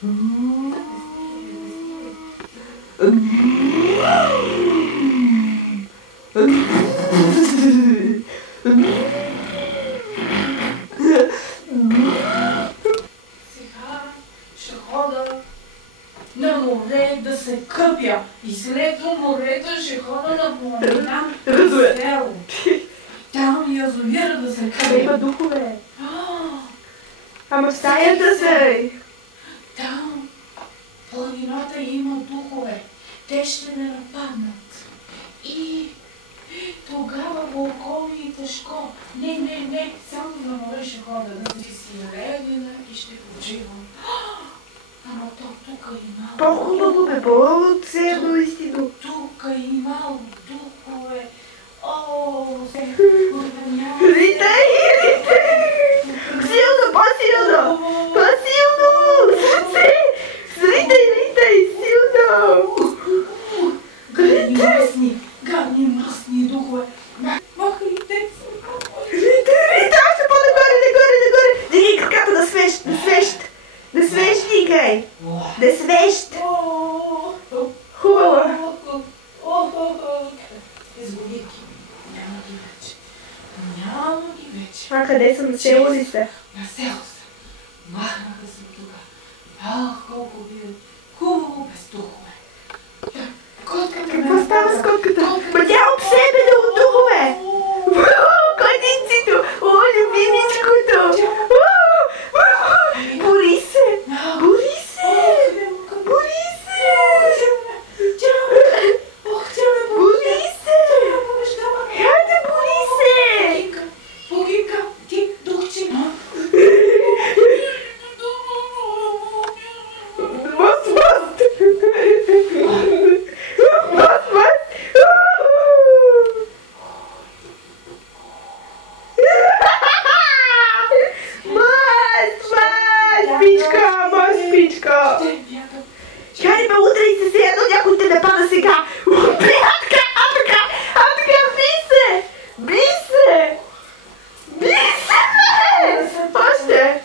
ще хода на море да се къпя и след морето ще хода на планина в село. Там язовира да се къпя. Има духове. Ама в стаята се. Там в планината има духове. Те ще ме нападнат. И тогава вълко ми е тежко. Не, само на море ще хода да си легна и ще почивам. Ама то тук има малко. По-хубаво бе, по-ценно истина. Тук има малко духове. Ритай! Силно, по-силно! По-силно! Ритай, силно! Гадни мръсни духове. Махайте се! Ритай, още по-нагоре! Дигай краката да свещ! Да свещ, дигай! Да свещ! Хубаво! Изводики. Няма ги вече. А къде са? На село ли са? На село са. Махнаха се от тук. Колко ви е хубаво без духове. Котката ме... Какво става с котката? Ма тя обсебена от духове! Котицето! О, любимичкото! Бори се! Хайде бе, удрай се сега, но някой те напада сега! Би се! Още!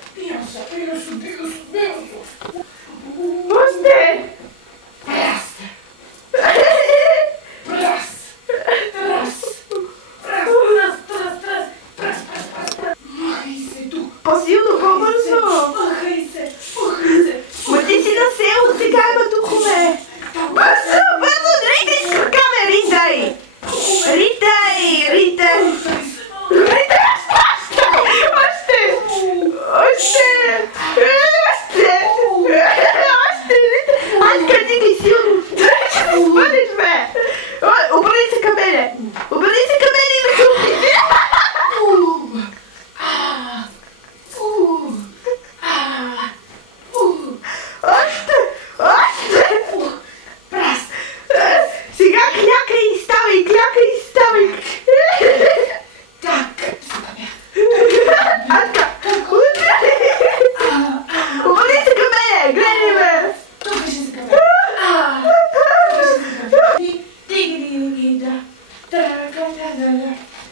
Още! По-силно, по-бързо! Ма ти си на село, сега има духове! Бързо! Ритай с кракаме, ритай! Аз къде ги силно! Ще се спънеш, бе! Обърни се към мене и да се опити! Сега клякай и ставай! Обърни се към мене! Гледай ме!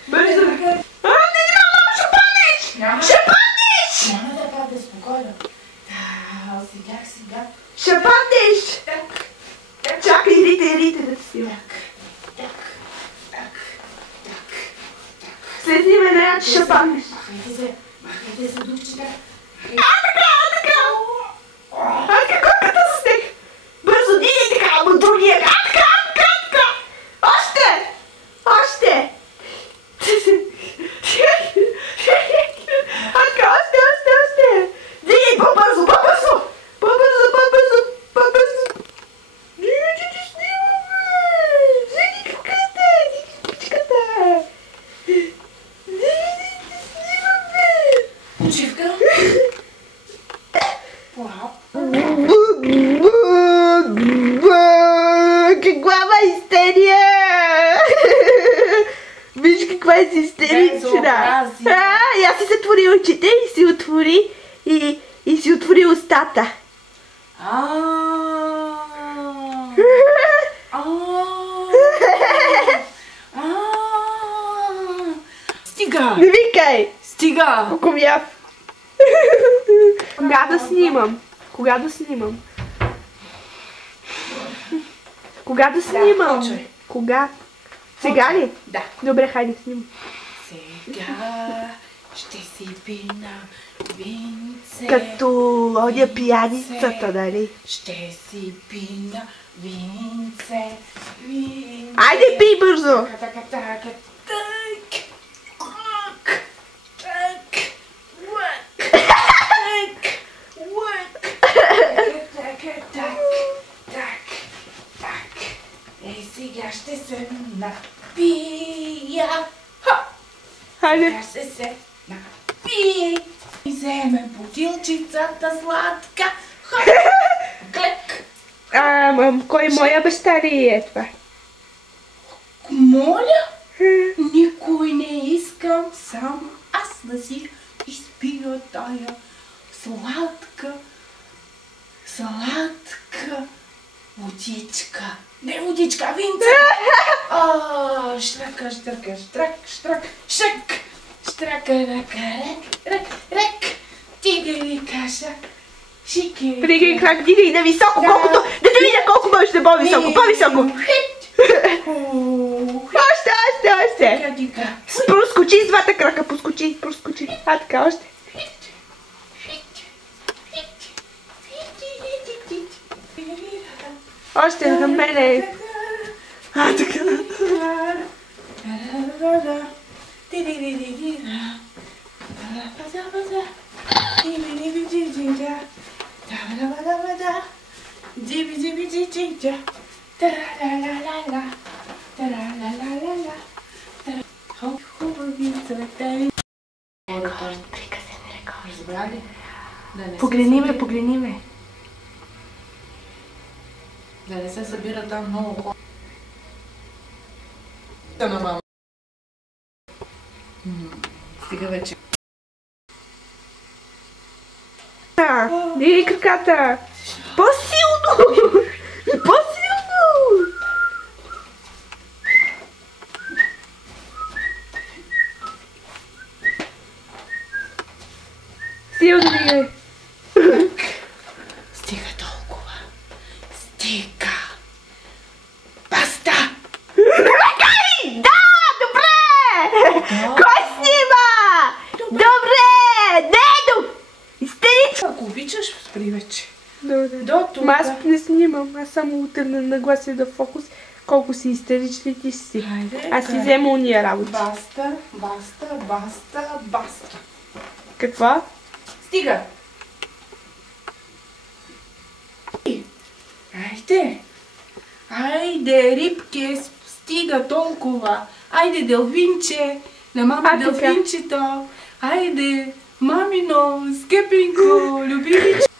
Бързо! Ще паднеш! Няма да падне, спокойно. Сега. Ще паднеш! Чакай, ритай да си сила. Слези ме на яд, ще паднеш. Махайте се, духчета. Така! Котката с снег! Бързо, дигай така, ама другия! Така! Още! Дигай по-бързо! Дигай краката! Почивка. Каква истерия! Виж каква е истерична! Я си затвори очите и си отвори и си отвори устата. Стига! Не викай! Стига! Кукумяв! Няма да снимам. Кога да снимам? Кога да снимам? почвай. Кога? Сега ли? Да. Добре, хайде снимам. Сега ще си пина винце. Като лодя пияницата, нали? Ще си пина винце. Винце. Айде, пий бързо! Така, так. Так. Уак. Так. Уак. Так. Ей, сега ще се напия. Хайде. Сега ще се напия. И вземе бутилчицата сладка. Глек. Кой моя баща ли е това? Моля? Никой не искам, само аз да си изпия тая сладка водичка. Не водичка, а винце. Штрака, шак. Штрака, рак. Тигри, каша. Шики. Пригай крак, дигай на високо, колкото... Да те видя колко можеш да по-високо, по-високо. Още. Проскочи с двата крака, проскочи. А, така, още. Още на мене. А, така. Погледни ме. Да не се събира там много хора. Да, на мама. Стига вече. Дигай краката. По-силно. Силно дигай. Стига толкова. Стига. Баста! Да, добре! Кой снима? Добре! Дедо! Истеричка! Ако обичаш, спри вече. Добре. До тук. Аз не снимам, аз само утърна наглася да фокус. Колко си истерични ти си. Хайде, Аз си взема уния работи. Баста. Какво? Стига! Айде, рибке, стига толкова. Айде, Делвинче, на мама Делвинчето. Айде, мамино, скъпенько, любимиче.